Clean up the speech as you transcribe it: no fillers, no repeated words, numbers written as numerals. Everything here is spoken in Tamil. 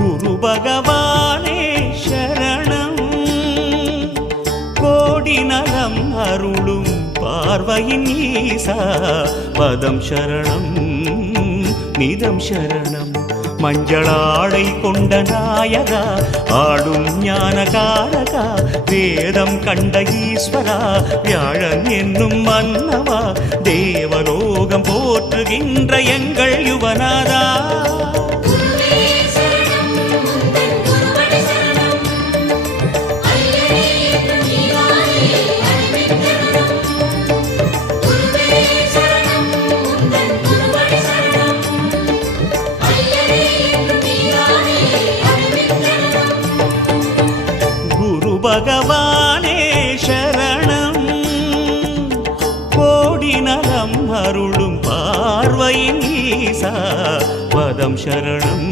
குரு பகவானே சரணம். கோடி நலம் அருளும் பார்வையின் ஈசா பதம் சரணம் நிதம் சரணம். மஞ்சளாடை கொண்ட நாயகா ஆடும் ஞானகாரகா வேதம் கண்ட ஈஸ்வரா வியாழன் என்னும் மன்னவா தேவலோகம் போற்றுகின்ற எங்கள் யுவனாதா. பகவானே சரணம். கோடி நலம் அருளும் பார்வையின் ஈசா பதம் சரணம்